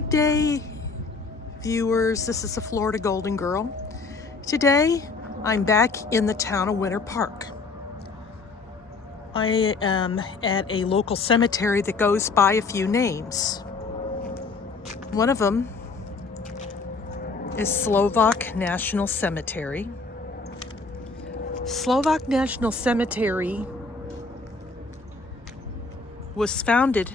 Good day, viewers. This is the Florida Golden Girl. Today, I'm back in the town of Winter Park. I am at a local cemetery that goes by a few names. One of them is Slovak National Cemetery. Slovak National Cemetery was founded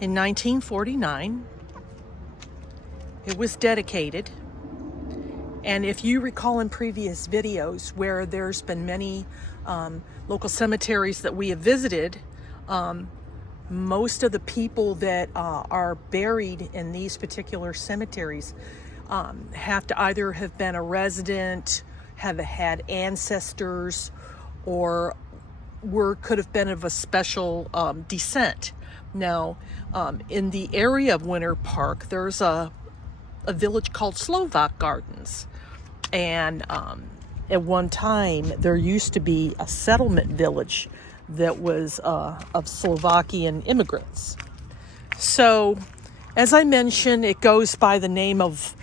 in 1949. It was dedicated, and if you recall in previous videos where there's been many local cemeteries that we have visited, most of the people that are buried in these particular cemeteries have to either have been a resident, have had ancestors, or could have been of a special descent. Now, in the area of Winter Park, there's a village called Slovak Gardens, and at one time there used to be a settlement village that was of Slovakian immigrants. So, as I mentioned, it goes by the name of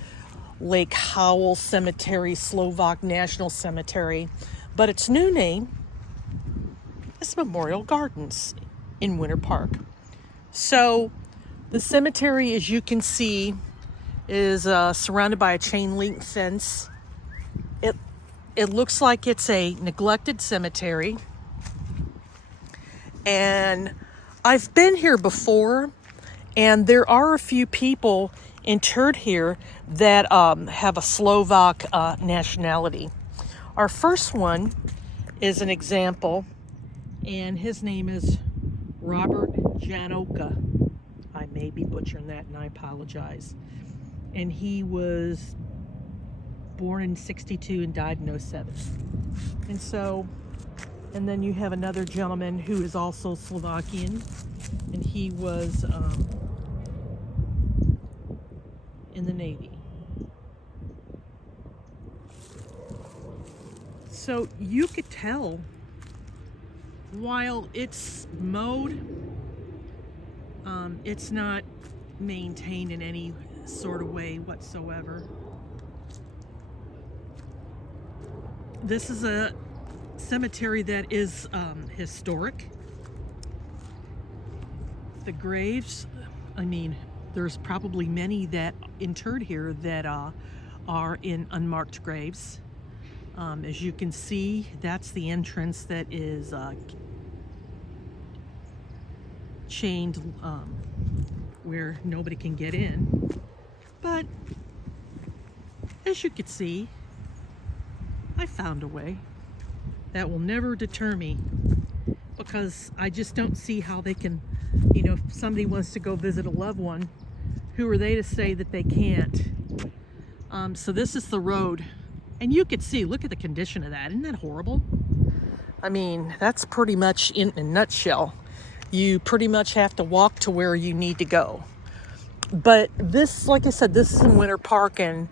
Lake Howell Cemetery, Slovak National Cemetery, but its new name is Memorial Gardens in Winter Park. So the cemetery, as you can see, is surrounded by a chain link fence. It looks like it's a neglected cemetery, and I've been here before, and there are a few people interred here that have a Slovak nationality. Our first one is an example, and his name is Robert Janoka. I may be butchering that, and I apologize. And he was born in 62 and died in 07. And then you have another gentleman who is also Slovakian, and he was in the Navy. So you could tell, while it's mowed, it's not maintained in any sort of way whatsoever. This is a cemetery that is historic. The graves, I mean, there's probably many that interred here that are in unmarked graves. As you can see, that's the entrance that is chained where nobody can get in. But as you can see, I found a way that will never deter me, because I just don't see how they can, if somebody wants to go visit a loved one, who are they to say that they can't? So this is the road, and you could see, look at the condition of that. Isn't that horrible? I mean, that's pretty much in a nutshell. You pretty much have to walk to where you need to go. But this, like I said, this is in Winter Park, and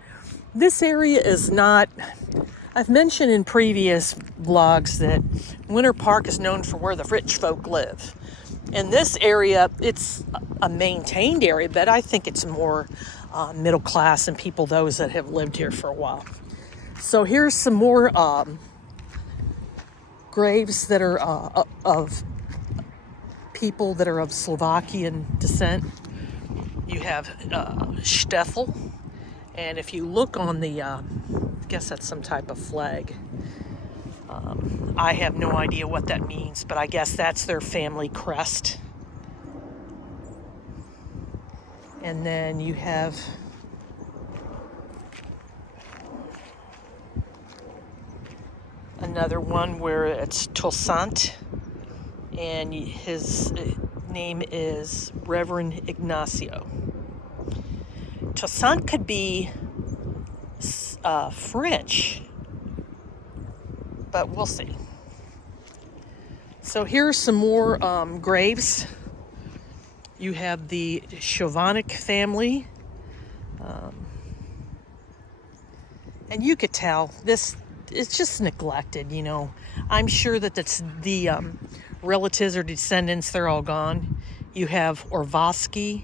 this area is not, I've mentioned in previous vlogs that Winter Park is known for where the rich folk live. In this area, it's a maintained area, but I think it's more middle class and people, those that have lived here for a while. So here's some more graves that are of people that are of Slovakian descent. You have Steffel, and if you look on the, I guess that's some type of flag. I have no idea what that means, but I guess that's their family crest. And then you have another one where it's Tosant, and his name is Reverend Ignacio. Tosant could be French, but we'll see. So here's some more graves. You have the Shovanik family, and you could tell this, it's just neglected, I'm sure that that's the relatives or descendants, they're all gone. You have Orvaski.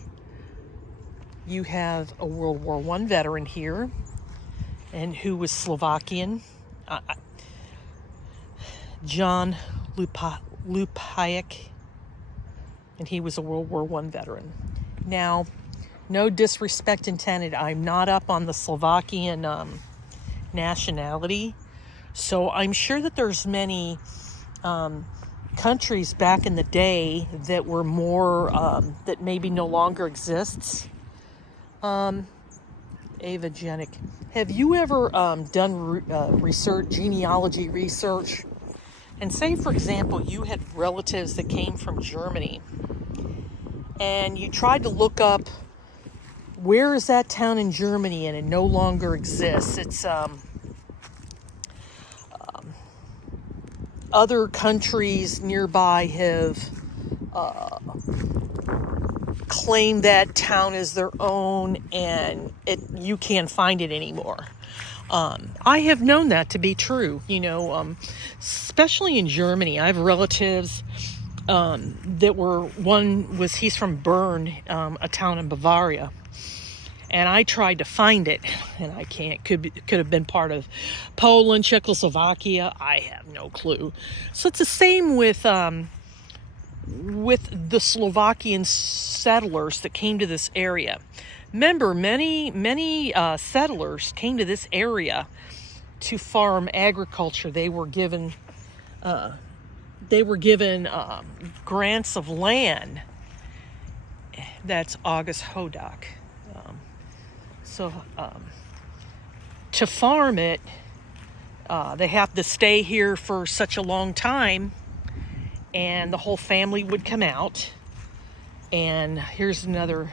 You have a World War I veteran here, and who was Slovakian. John Lupiak, and he was a World War I veteran. Now, no disrespect intended, I'm not up on the Slovakian nationality, so I'm sure that there's many countries back in the day that were more, that maybe no longer exists. Avogenic. Have you ever done research, genealogy research? And say, for example, you had relatives that came from Germany, and you tried to look up where is that town in Germany, and it no longer exists. It's other countries nearby have claimed that town as their own, and you can't find it anymore. I have known that to be true, especially in Germany. I have relatives that were, he's from Bern, a town in Bavaria. And I tried to find it, and I can't. Could have been part of Poland, Czechoslovakia. I have no clue. So it's the same with the Slovakian settlers that came to this area. Remember, many settlers came to this area to farm agriculture. They were given grants of land. That's August Hodak. To farm it, they have to stay here for such a long time, and the whole family would come out. And here's another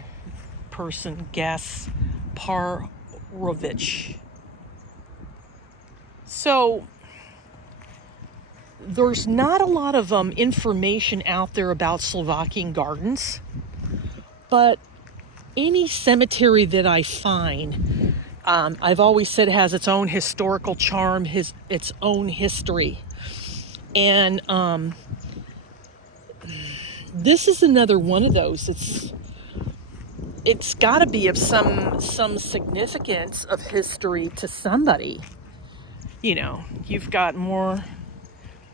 person, Gasparovich. So there's not a lot of information out there about Slovakian gardens, but any cemetery that I find, I've always said it has its own historical charm, its own history. And this is another one of those. It's got to be of some significance of history to somebody. You've got more.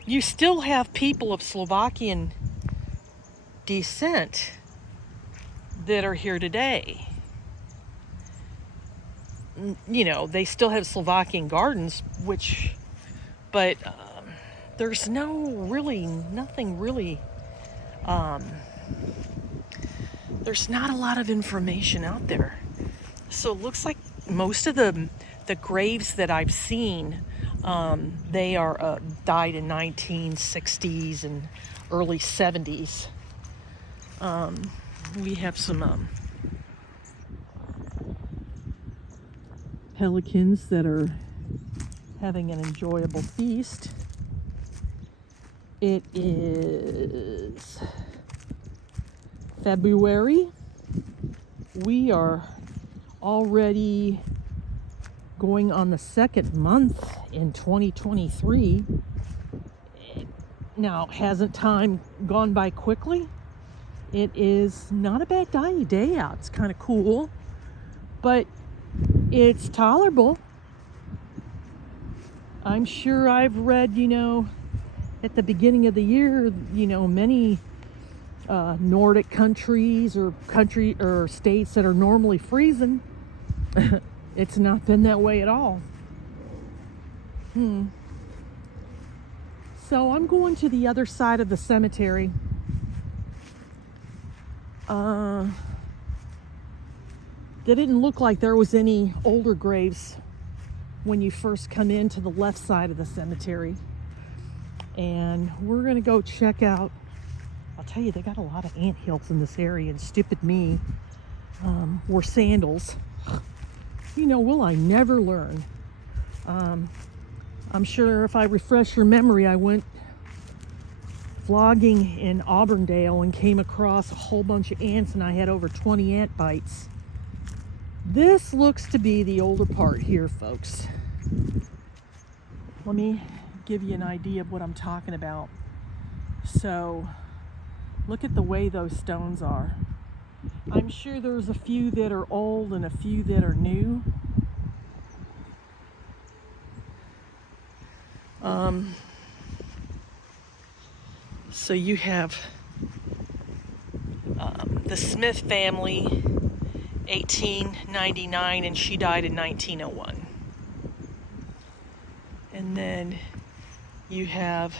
You still have people of Slovakian descent that are here today. They still have Slovakian gardens, but there's nothing really. There's not a lot of information out there. So it looks like most of the graves that I've seen, they are died in 1960s and early 70s. We have some pelicans that are having an enjoyable feast. It is February. We are already going on the second month in 2023. Now, hasn't time gone by quickly? It is not a bad day out. It's kind of cool, but it's tolerable. I'm sure I've read, at the beginning of the year, many Nordic countries or states that are normally freezing. It's not been that way at all. So I'm going to the other side of the cemetery. They didn't look like there was any older graves when you first come into the left side of the cemetery. And we're going to go check out. I'll tell you, they got a lot of anthills in this area, and stupid me wore sandals. Will I never learn? I'm sure if I refresh your memory, I went vlogging in Auburndale and came across a whole bunch of ants, and I had over 20 ant bites. This looks to be the older part here, folks. Let me give you an idea of what I'm talking about. So Look at the way those stones are. I'm sure there's a few that are old and a few that are new. So you have the Smith family, 1899, and she died in 1901. And then you have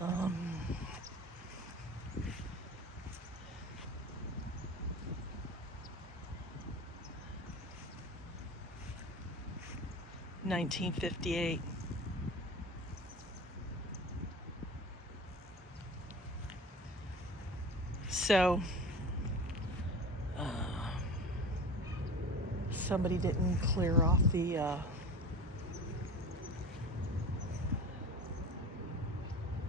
um, 1958. So somebody didn't clear off the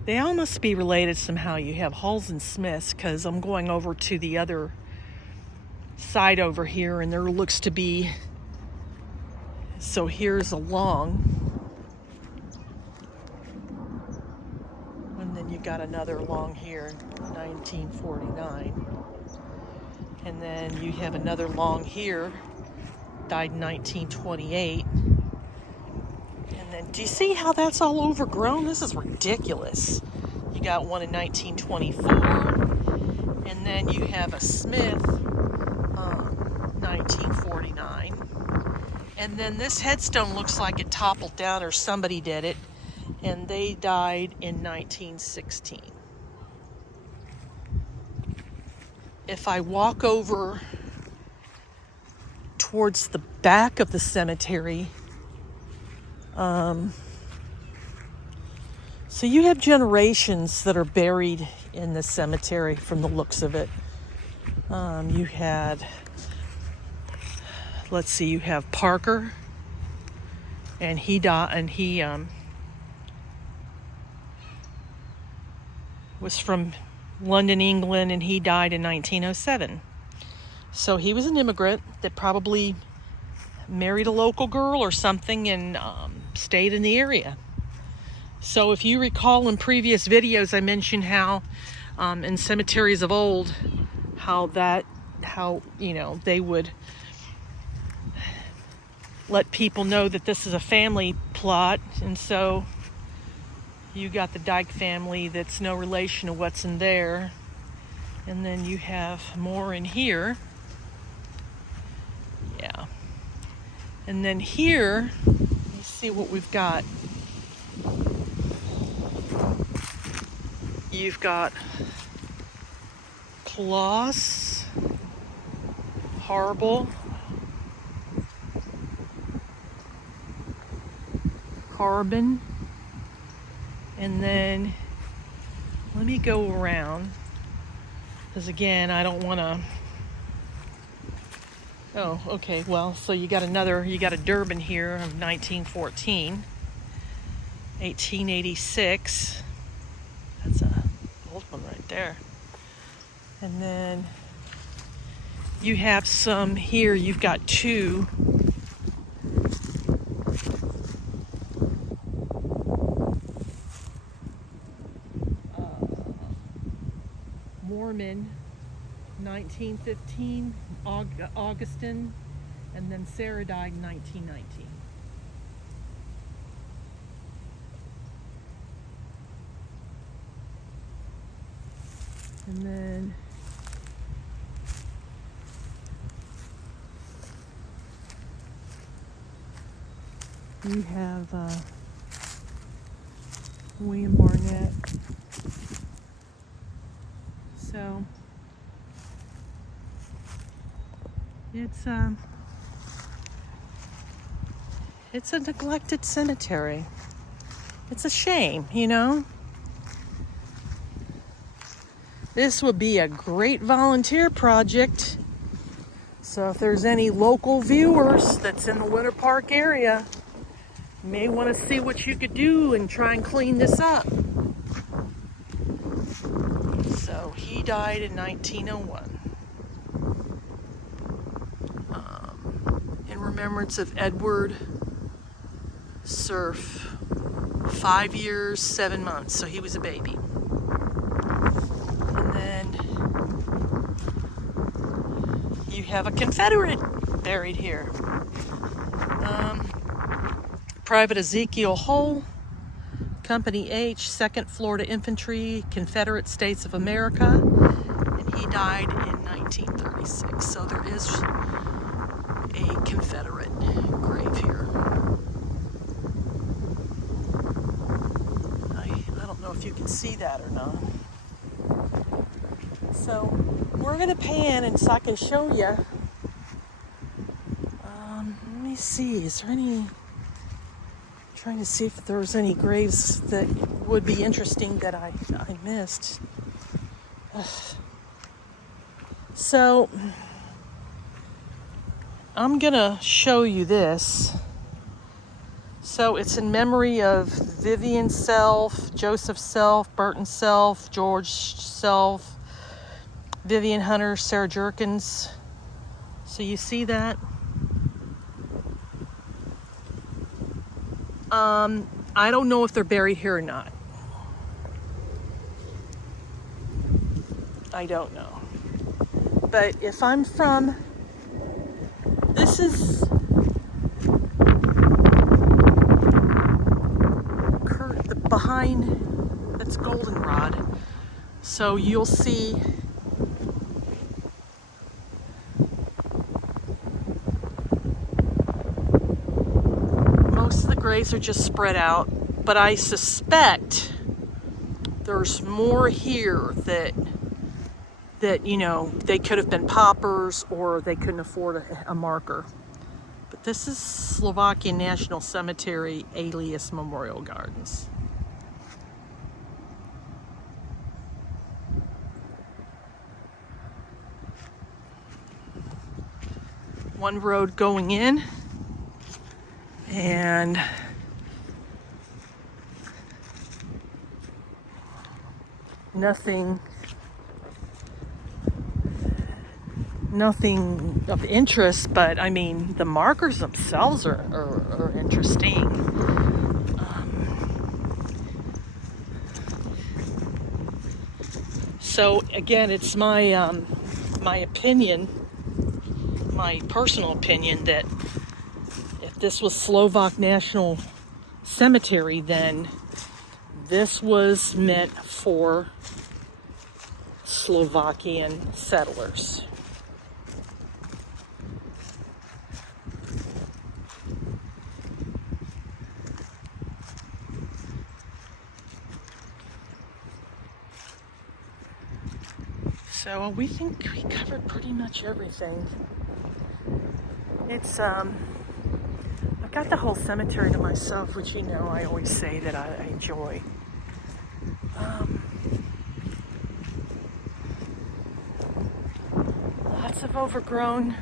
they all must be related somehow. You have Halls and Smiths, because I'm going over to the other side over here, and there looks to be, so here's a long, and then you got another long here, 1949, and then you have another long here, died in 1928. And then, do you see how that's all overgrown? This is ridiculous. You got one in 1924, and then you have a Smith, 1949. And then this headstone looks like it toppled down, or somebody did it, and they died in 1916. If I walk over towards the back of the cemetery, so you have generations that are buried in the cemetery from the looks of it. You had, let's see, you have Parker, and he died, and he was from London, England, and he died in 1907. So he was an immigrant that probably married a local girl or something and stayed in the area. So if you recall in previous videos, I mentioned how in cemeteries of old, how you know, they would let people know that this is a family plot. And so you got the Dyke family that's no relation to what's in there. And then you have more in here. Yeah. And then here, let's see what we've got. You've got Kloss, Harble, Harbin, and then let me go around, because again, I don't want to. Oh, okay, well, so you got a Durban here of 1914, 1886. That's a old one right there. And then you have some here, you've got two. Mormon, 1915, Augustine, and then Sarah died in 1919. And then you have William Barnett. So it's a neglected cemetery. It's a shame, you know. This would be a great volunteer project. So if there's any local viewers that's in the Winter Park area, you may want to see what you could do and try and clean this up. So he died in 1901. In remembrance of Edward Surf, 5 years, 7 months. So he was a baby. have a Confederate buried here. Private Ezekiel Hull, Company H, 2nd Florida Infantry, Confederate States of America, and he died in 1936. So there is a Confederate grave here. I don't know if you can see that or not. So we're going to pan and so I can show you. Let me see, is there any... Trying to see if there's any graves that would be interesting that I missed. Ugh. So I'm gonna show you this. So it's in memory of Vivian Self, Joseph Self, Burton Self, George Self, Vivian Hunter, Sarah Jerkins. So you see that? I don't know if they're buried here or not. I don't know. But if I'm from, this is behind, that's Goldenrod. So you'll see most of the graves are just spread out, but I suspect there's more here that you know, they could have been paupers or they couldn't afford a marker. But this is Slovakian National Cemetery, alias Memorial Gardens. One road going in, and nothing of interest, but I mean the markers themselves are interesting. So again, it's my my opinion, my personal opinion, that if this was Slovak National Cemetery, then this was meant for Slovakian settlers. So we think we covered pretty much everything. It's I've got the whole cemetery to myself, which you know I always say that I enjoy. Lots of overgrown.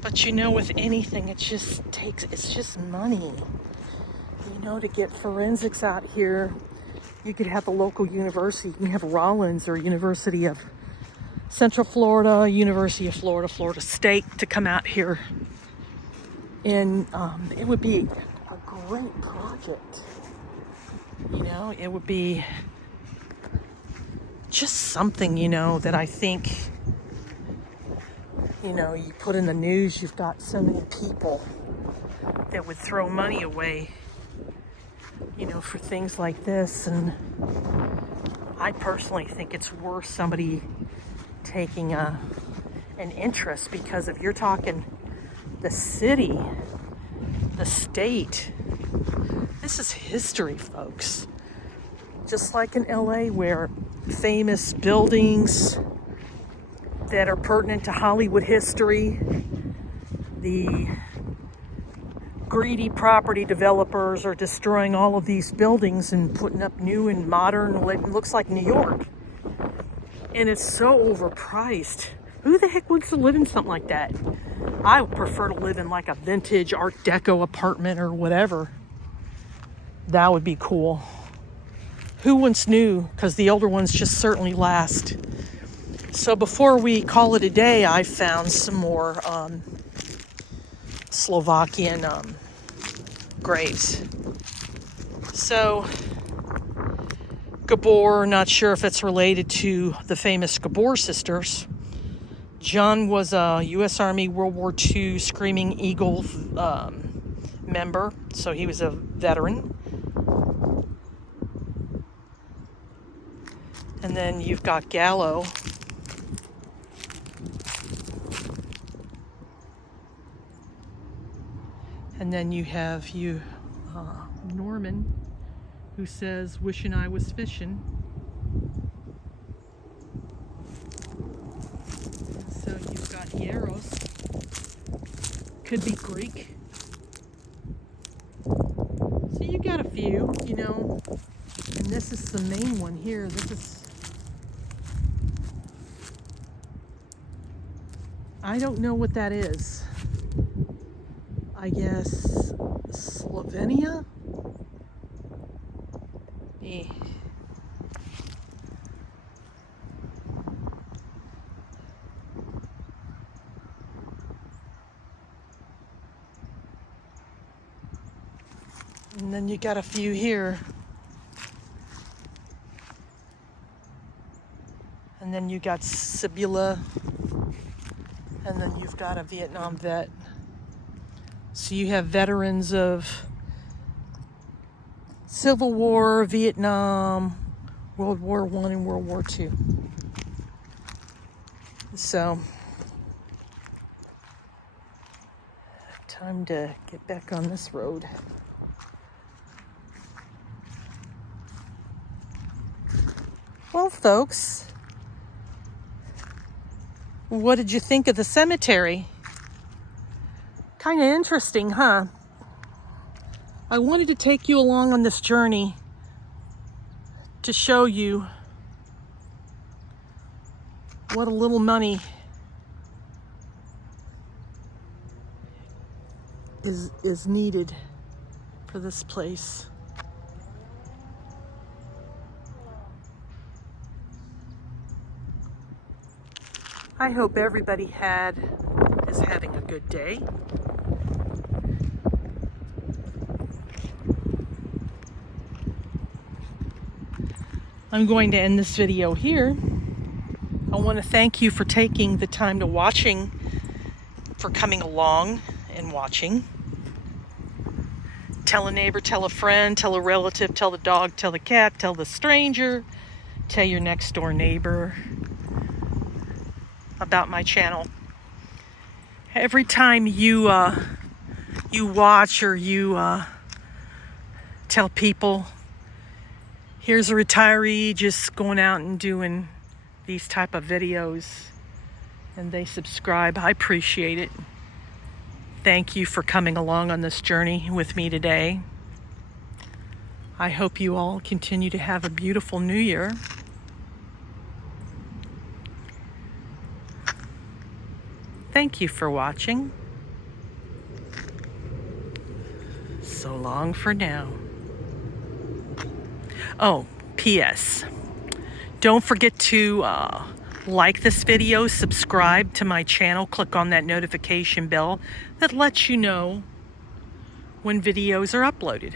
But you know, with anything, it's just money. You know, to get forensics out here, you could have a local university. You can have Rollins or University of Central Florida, University of Florida, Florida State to come out here. And it would be a great project. You know, it would be just something, you know, that I think, you know, you put in the news, you've got so many people that would throw money away, you know, for things like this. And I personally think it's worth somebody taking an interest, because if you're talking the city, the state, this is history, folks. Just like in LA, where famous buildings that are pertinent to Hollywood history, the greedy property developers are destroying all of these buildings and putting up new and modern, it looks like New York. And it's so overpriced. Who the heck wants to live in something like that? I would prefer to live in like a vintage Art Deco apartment or whatever. That would be cool. Who once knew? Because the older ones just certainly last. So before we call it a day, I found some more Slovakian graves. So Gabor, not sure if it's related to the famous Gabor sisters. John was a U.S. Army World War II Screaming Eagle member, so he was a veteran. And then you've got Gallo. And then you have Norman, who says, "Wishing I was fishing." And so you've got Yaros. Could be Greek. So you got a few, you know. And this is the main one here. I don't know what that is. I guess Slovenia? Eh. And then you got a few here. And then you got Sibula. And then you've got a Vietnam vet. So you have veterans of Civil War, Vietnam, World War I, and World War II. So, time to get back on this road. Well, folks, what did you think of the cemetery? Kind of interesting, huh? I wanted to take you along on this journey to show you what a little money is needed for this place. I hope everybody is having a good day. I'm going to end this video here. I want to thank you for taking the time to for coming along and watching. Tell a neighbor, tell a friend, tell a relative, tell the dog, tell the cat, tell the stranger, tell your next door neighbor about my channel. Every time you watch or you tell people, here's a retiree just going out and doing these type of videos, and they subscribe, I appreciate it. Thank you for coming along on this journey with me today. I hope you all continue to have a beautiful new year. Thank you for watching. So long for now. Oh, P.S. Don't forget to like this video, subscribe to my channel, click on that notification bell that lets you know when videos are uploaded.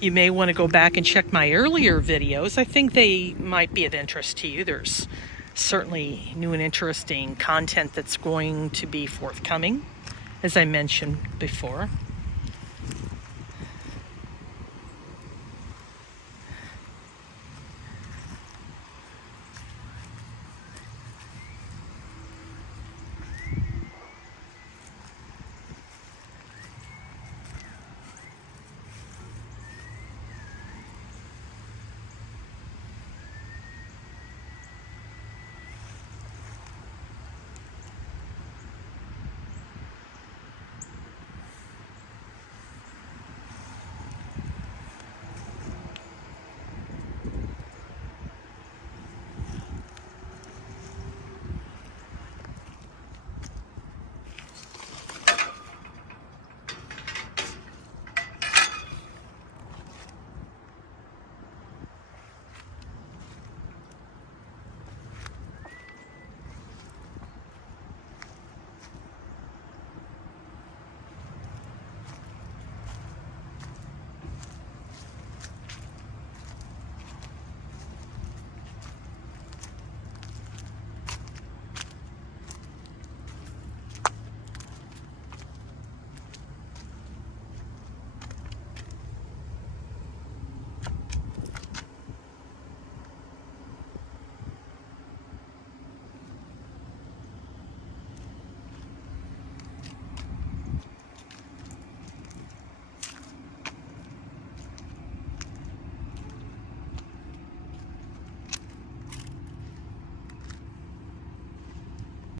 You may want to go back and check my earlier videos. I think they might be of interest to you. There's certainly new and interesting content that's going to be forthcoming, as I mentioned before.